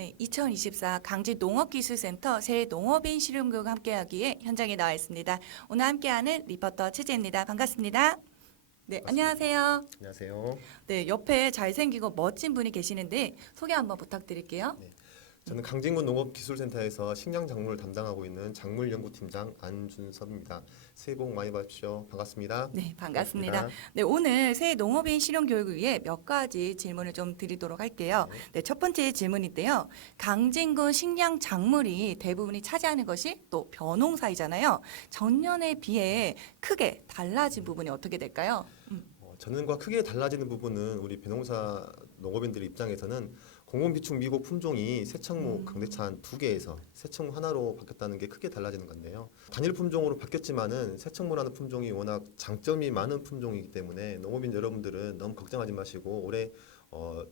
네, 2024 강진 농업기술센터 새 농업인 실용교육 함께하기에 현장에 나와 있습니다. 오늘 함께하는 리포터 최재입니다. 반갑습니다. 네, 안녕하세요. 안녕하세요. 네, 옆에 잘생기고 멋진 분이 계시는데 소개 한번 부탁드릴게요. 네, 저는 강진군 농업기술센터에서 식량작물을 담당하고 있는 작물연구팀장 안준섭입니다. 새해 복 많이 받으십시오. 반갑습니다. 네, 반갑습니다. 네, 오늘 새 농업인 실용교육을 위해 몇 가지 질문을 좀 드리도록 할게요. 네, 첫 번째 질문인데요. 강진군 식량 작물이 대부분이 차지하는 것이 또 벼농사이잖아요. 전년에 비해 크게 달라진 부분이 어떻게 될까요? 전년과 크게 달라지는 부분은 우리 벼농사 농업인들 입장에서는 공공비축 미국 품종이 새청무, 강대찬 두 개에서 새청무 하나로 바뀌었다는 게 크게 달라지는 건데요. 단일 품종으로 바뀌었지만은 새청무라는 품종이 워낙 장점이 많은 품종이기 때문에 농업인 여러분들은 너무 걱정하지 마시고 올해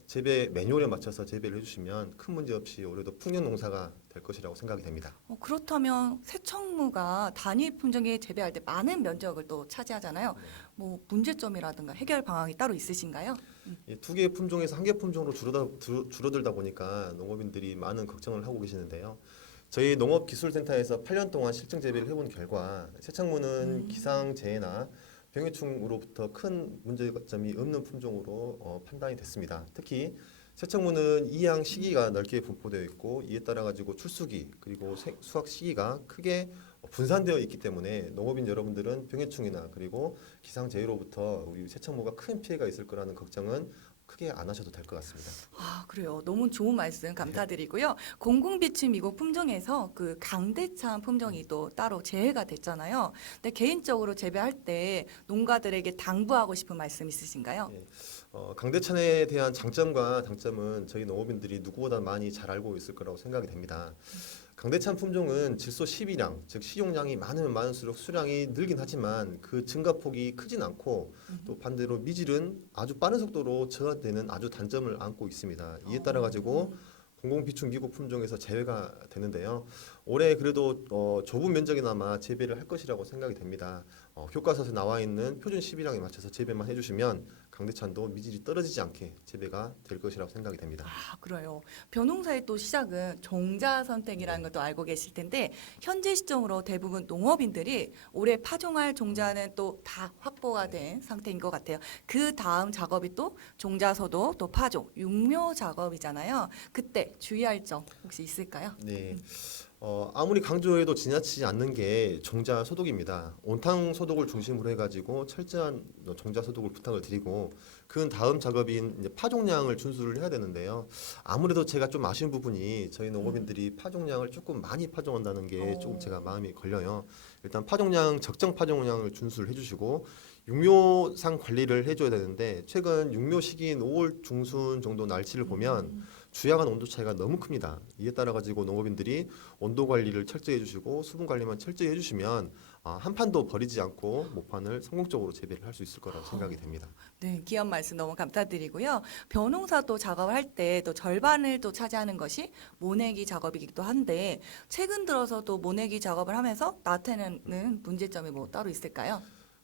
재배 매뉴얼에 맞춰서 재배를 해주시면 큰 문제 없이 올해도 풍년 농사가 될 것이라고 생각이 됩니다. 그렇다면 새청무가 단일 품종에 재배할 때 많은 면적을 또 차지하잖아요. 뭐 문제점이라든가 해결 방안이 따로 있으신가요? 두 개의 품종에서 한 개 품종으로 줄어들다 보니까 농업인들이 많은 걱정을 하고 계시는데요. 저희 농업기술센터에서 8년 동안 실증 재배를 해본 결과 새청무는 기상재해나 병해충으로부터 큰 문제점이 없는 품종으로 판단이 됐습니다. 특히 새청무는 이양 시기가 넓게 분포되어 있고 이에 따라 가지고 출수기 그리고 수확 시기가 크게 분산되어 있기 때문에 농업인 여러분들은 병해충이나 그리고 기상재해로부터 우리 새청무가 큰 피해가 있을 거라는 걱정은 크게 안 하셔도 될 것 같습니다. 아, 그래요. 너무 좋은 말씀 감사드리고요. 공공비축 미국 품종에서 그 강대찬 품종이 또 따로 제외가 됐잖아요. 근데 개인적으로 재배할 때 농가들에게 당부하고 싶은 말씀 있으신가요? 예. 강대찬에 대한 장점과 단점은 저희 농업인들이 누구보다 많이 잘 알고 있을 거라고 생각이 됩니다. 강대찬 품종은 질소 12량, 즉 식용량이 많으면 많을수록 수량이 늘긴 하지만 그 증가폭이 크진 않고 또 반대로 미질은 아주 빠른 속도로 저하되는 아주 단점을 안고 있습니다. 이에 따라 가지고 공공비축 미국 품종에서 제외가 되는데요. 올해 그래도 좁은 면적이나마 재배를 할 것이라고 생각이 됩니다. 교과서에 나와 있는 표준 12량에 맞춰서 재배만 해주시면 강대찬도 미질이 떨어지지 않게 재배가 될 것이라고 생각이 됩니다. 아, 그래요. 벼농사의 또 시작은 종자 선택이라는 것도 알고 계실 텐데 현재 시점으로 대부분 농업인들이 올해 파종할 종자는 또 다 확보가 된 상태인 것 같아요. 그 다음 작업이 또 종자서도 또 파종, 육묘 작업이잖아요. 그때 주의할 점 혹시 있을까요? 네. 아무리 강조해도 지나치지 않는 게 종자 소독입니다. 온탕 소독을 중심으로 해가지고 철저한 종자 소독을 부탁을 드리고 그 다음 작업인 이제 파종량을 준수를 해야 되는데요. 아무래도 제가 좀 아쉬운 부분이 저희 농업인들이 파종량을 조금 많이 파종한다는 게 조금 제가 마음이 걸려요. 일단 파종량 적정 파종량을 준수를 해주시고 육묘상 관리를 해줘야 되는데 최근 육묘 시기인 5월 중순 정도 날씨를 보면 주야간 온도 차이가 너무 큽니다. 이에 따라 가지고 농업인들이 온도 관리를 철저히 해주시고 수분 관리만 철저히 해주시면 한 판도 버리지 않고 모판을 성공적으로 재배를 할 수 있을 거라고 생각이 됩니다. 네, 귀한 말씀 너무 감사드리고요. 벼농사도 작업을 할 때 또 절반을 또 차지하는 것이 모내기 작업이기도 한데 최근 들어서도 모내기 작업을 하면서 나타내는 문제점이 뭐 따로 있을까요?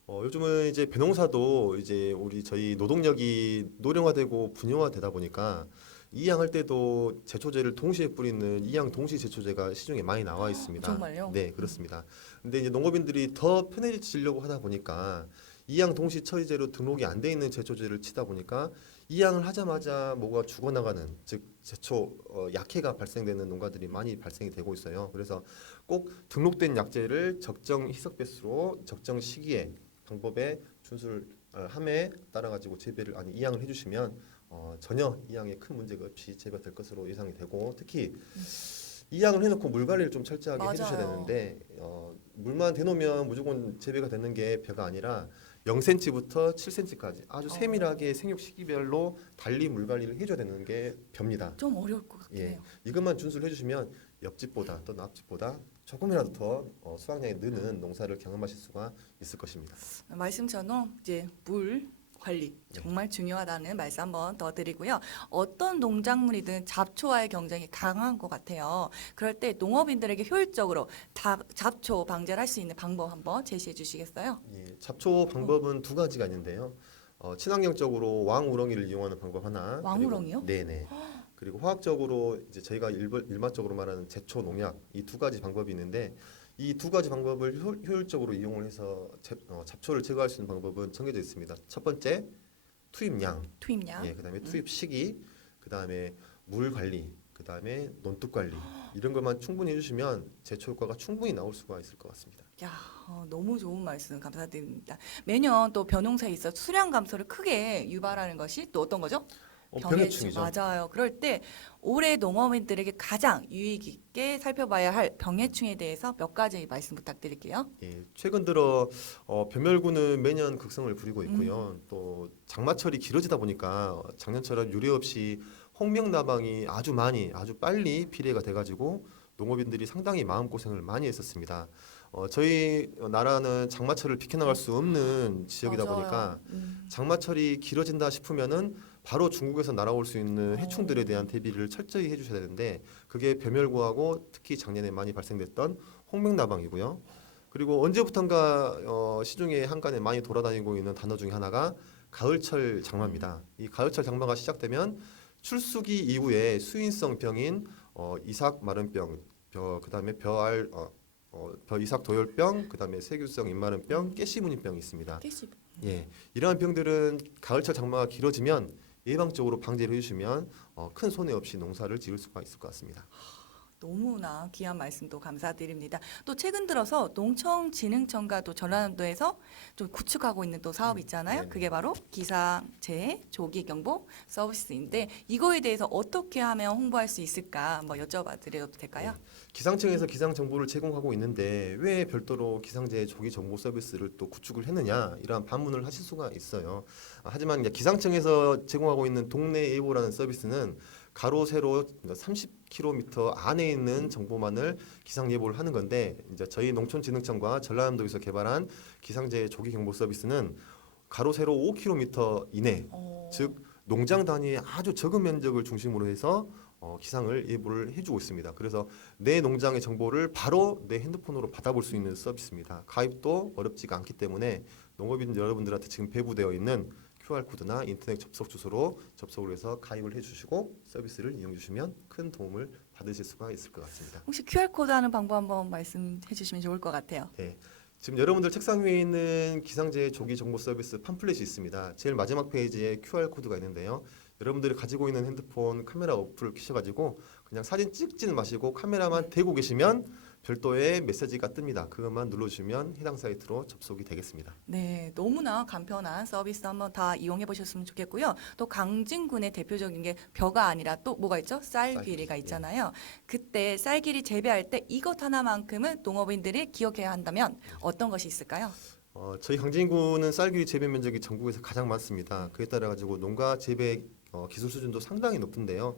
요즘은 이제 벼농사도 이제 우리 저희 노동력이 노령화되고 분용화되다 보니까 이양할 때도 제초제를 동시에 뿌리는 이양 동시 제초제가 시중에 많이 나와 있습니다. 정말요? 네, 그렇습니다. 근데 이제 농업인들이 더 편해지려고 하다 보니까 이양 동시 처리제로 등록이 안 돼 있는 제초제를 치다 보니까 이양을 하자마자 뭐가 죽어나가는 즉 제초 약해가 발생되는 농가들이 많이 발생이 되고 있어요. 그래서 꼭 등록된 약제를 적정 희석 배수로 적정 시기에 방법에 준수를 함에 따라 가지고 재배를 이양을 해주시면 전혀 이양에 큰 문제가 없이 재배가 될 것으로 예상이 되고 특히 이양을 해놓고 물 관리를 좀 철저하게 맞아요. 해주셔야 되는데 물만 대놓으면 무조건 재배가 되는 게 벼가 아니라 0cm부터 7cm까지 아주 세밀하게 생육 시기별로 달리 물 관리를 해줘야 되는 게 벼입니다. 좀 어려울 것 같긴 예, 해요. 이것만 준수를 해주시면 옆집보다 또는 앞집보다 조금이라도 더 수확량이 느는 농사를 경험하실 수가 있을 것입니다. 말씀처럼 이제 물 관리 정말 중요하다는 말씀 한번 더 드리고요. 어떤 농작물이든 잡초와의 경쟁이 강한 것 같아요. 그럴 때 농업인들에게 효율적으로 잡초 방제를 할 수 있는 방법 한번 제시해 주시겠어요? 예, 잡초 방법은 두 가지가 있는데요. 친환경적으로 왕우렁이를 이용하는 방법 하나. 왕우렁이요? 네네. 그리고 화학적으로 이제 저희가 일반적으로 말하는 제초 농약 이 두 가지 방법이 있는데 이 두 가지 방법을 효율적으로 이용을 해서 잡초를 제거할 수 있는 방법은 정해져 있습니다. 첫 번째 투입량, 투입량. 예, 그다음에 투입 시기, 그다음에 물 관리, 그다음에 논둑 관리 이런 것만 충분히 해주시면 제초 효과가 충분히 나올 수가 있을 것 같습니다. 야, 너무 좋은 말씀 감사드립니다. 매년 또 벼농사에 있어 수량 감소를 크게 유발하는 것이 또 어떤 거죠? 병해충이죠. 맞아요. 그럴 때 올해 농업인들에게 가장 유익 있게 살펴봐야 할 병해충에 대해서 몇 가지 말씀 부탁드릴게요. 예, 최근 들어 벼멸구는 매년 극성을 부리고 있고요. 또 장마철이 길어지다 보니까 작년처럼 유례 없이 홍명나방이 아주 빨리 비례가 돼가지고 농업인들이 상당히 마음고생을 많이 했었습니다. 저희 나라는 장마철을 비켜나갈 수 없는 지역이다 맞아요. 보니까 장마철이 길어진다 싶으면은 바로 중국에서 날아올 수 있는 해충들에 대한 대비를 철저히 해주셔야 되는데 그게 벼멸구하고 특히 작년에 많이 발생됐던 홍명나방이고요. 그리고 언제부턴가 시중에 한간에 많이 돌아다니고 있는 단어 중에 하나가 가을철 장마입니다. 이 가을철 장마가 시작되면 출수기 이후에 수인성 병인 이삭 마른병, 그다음에 벼 이삭 도열병, 그다음에 세균성 입마른병, 깨씨무늬병이 있습니다. 깨씨. 예, 이러한 병들은 가을철 장마가 길어지면 예방적으로 방제를 해주시면 큰 손해 없이 농사를 지을 수가 있을 것 같습니다. 너무나 귀한 말씀도 감사드립니다. 또 최근 들어서 농촌진흥청과 또 전라남도에서 좀 구축하고 있는 또 사업 있잖아요. 네. 그게 바로 기상재해 조기경보 서비스인데 이거에 대해서 어떻게 하면 홍보할 수 있을까 한번 여쭤봐드려도 될까요? 기상청에서 기상 정보를 제공하고 있는데 왜 별도로 기상재해 조기 정보 서비스를 또 구축을 했느냐 이러한 반문을 하실 수가 있어요. 하지만 이제 기상청에서 제공하고 있는 동네 예보라는 서비스는 가로 세로 30km 안에 있는 정보만을 기상 예보를 하는 건데 이제 저희 농촌진흥청과 전라남도에서 개발한 기상재해 조기 경보 서비스는 가로 세로 5km 이내, 즉 농장 단위의 아주 적은 면적을 중심으로 해서 기상을 예보를 해주고 있습니다. 그래서 내 농장의 정보를 바로 내 핸드폰으로 받아볼 수 있는 서비스입니다. 가입도 어렵지가 않기 때문에 농업인 여러분들한테 지금 배부되어 있는 QR코드나 인터넷 접속 주소로 접속을 해서 가입을 해주시고 서비스를 이용해 주시면 큰 도움을 받으실 수가 있을 것 같습니다. 혹시 QR코드 하는 방법 한번 말씀해 주시면 좋을 것 같아요. 네, 지금 여러분들 책상 위에 있는 기상재해 조기 정보 서비스 팜플렛이 있습니다. 제일 마지막 페이지에 QR코드가 있는데요. 여러분들이 가지고 있는 핸드폰 카메라 어플을 켜셔가지고 그냥 사진 찍지는 마시고 카메라만 대고 계시면 별도의 메시지가 뜹니다. 그것만 눌러주시면 해당 사이트로 접속이 되겠습니다. 네, 너무나 간편한 서비스 한번 다 이용해 보셨으면 좋겠고요. 또 강진군의 대표적인 게 벼가 아니라 또 뭐가 있죠? 쌀귀리가 있잖아요. 그때 쌀귀리 재배할 때 이것 하나만큼은 농업인들이 기억해야 한다면 어떤 것이 있을까요? 저희 강진구는 쌀귀리 재배 면적이 전국에서 가장 많습니다. 그에 따라 가지고 농가 재배 기술 수준도 상당히 높은데요.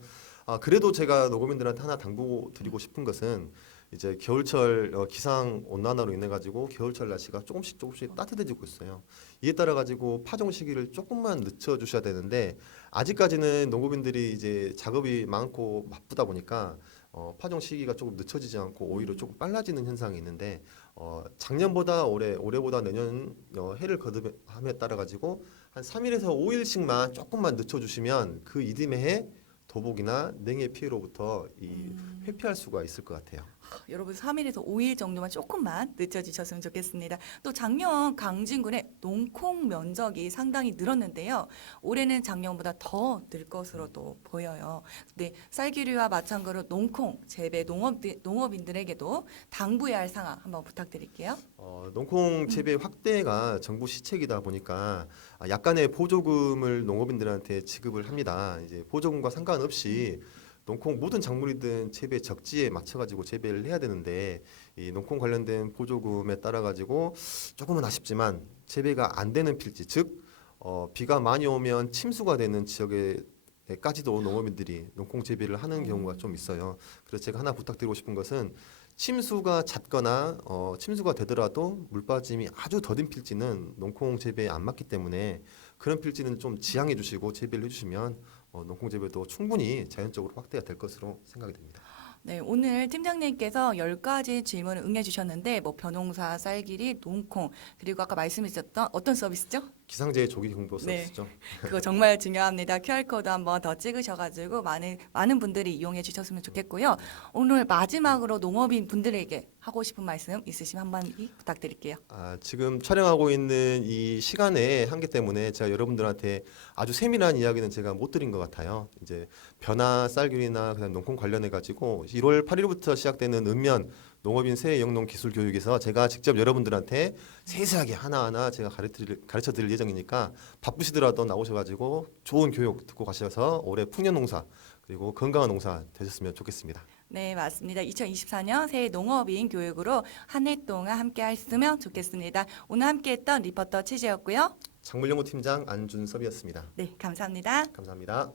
그래도 제가 농업인들한테 하나 당부드리고 싶은 것은 이제 겨울철 기상 온난화로 인해 가지고 겨울철 날씨가 조금씩 따뜻해지고 있어요. 이에 따라 가지고 파종 시기를 조금만 늦춰 주셔야 되는데 아직까지는 농업인들이 이제 작업이 많고 바쁘다 보니까 파종 시기가 조금 늦춰지지 않고 오히려 조금 빨라지는 현상이 있는데 작년보다 올해보다 내년 해를 거듭함에 따라 가지고 한 3일에서 5일씩만 조금만 늦춰 주시면 그 이듬해에 도복이나 냉해 피해로부터 회피할 수가 있을 것 같아요. 여러분 3일에서 5일 정도만 조금만 늦춰지셨으면 좋겠습니다. 또 작년 강진군의 농콩 면적이 상당히 늘었는데요. 올해는 작년보다 더 늘 것으로도 보여요. 근데 쌀기류와 마찬가지로 농콩 재배 농업인들에게도 당부해야 할 상황 한번 부탁드릴게요. 농콩 재배 확대가 정부 시책이다 보니까 약간의 보조금을 농업인들한테 지급을 합니다. 이제 보조금과 상관없이 농콩 모든 작물이든 재배 적지에 맞춰가지고 재배를 해야 되는데 이 농콩 관련된 보조금에 따라 가지고 조금은 아쉽지만 재배가 안 되는 필지, 즉 비가 많이 오면 침수가 되는 지역에까지도 농업인들이 농콩 재배를 하는 경우가 좀 있어요. 그래서 제가 하나 부탁드리고 싶은 것은 침수가 잦거나 침수가 되더라도 물빠짐이 아주 더딘 필지는 농콩 재배에 안 맞기 때문에 그런 필지는 좀 지양해 주시고 재배를 해주시면 농콩 재배도 충분히 자연적으로 확대가 될 것으로 생각이 됩니다. 네, 오늘 팀장님께서 10가지 질문을 응해 주셨는데 뭐 벼농사, 쌀기리, 농콩 그리고 아까 말씀해 주셨던 어떤 서비스죠? 기상제의 조기 경보 네. 서비스죠. 그거 정말 중요합니다. QR코드 한번 더 찍으셔가지고 많은 분들이 이용해 주셨으면 좋겠고요. 오늘 마지막으로 농업인 분들에게 하고 싶은 말씀 있으시면 한마디 부탁드릴게요. 지금 촬영하고 있는 이 시간의 한계 때문에 제가 여러분들한테 아주 세밀한 이야기는 제가 못 드린 것 같아요. 이제 변화 쌀귤이나 그다음 농촌 관련해 가지고 1월 8일부터 시작되는 읍면 농업인 새 영농 기술 교육에서 제가 직접 여러분들한테 세세하게 하나하나 제가 가르쳐 드릴 예정이니까 바쁘시더라도 나오셔가지고 좋은 교육 듣고 가셔서 올해 풍년 농사 그리고 건강한 농사 되셨으면 좋겠습니다. 네, 맞습니다. 2024년 새해 농업인 교육으로 한 해 동안 함께 했으면 좋겠습니다. 오늘 함께했던 리포터 최재였고요. 작물연구팀장 안준섭이었습니다. 네, 감사합니다. 감사합니다.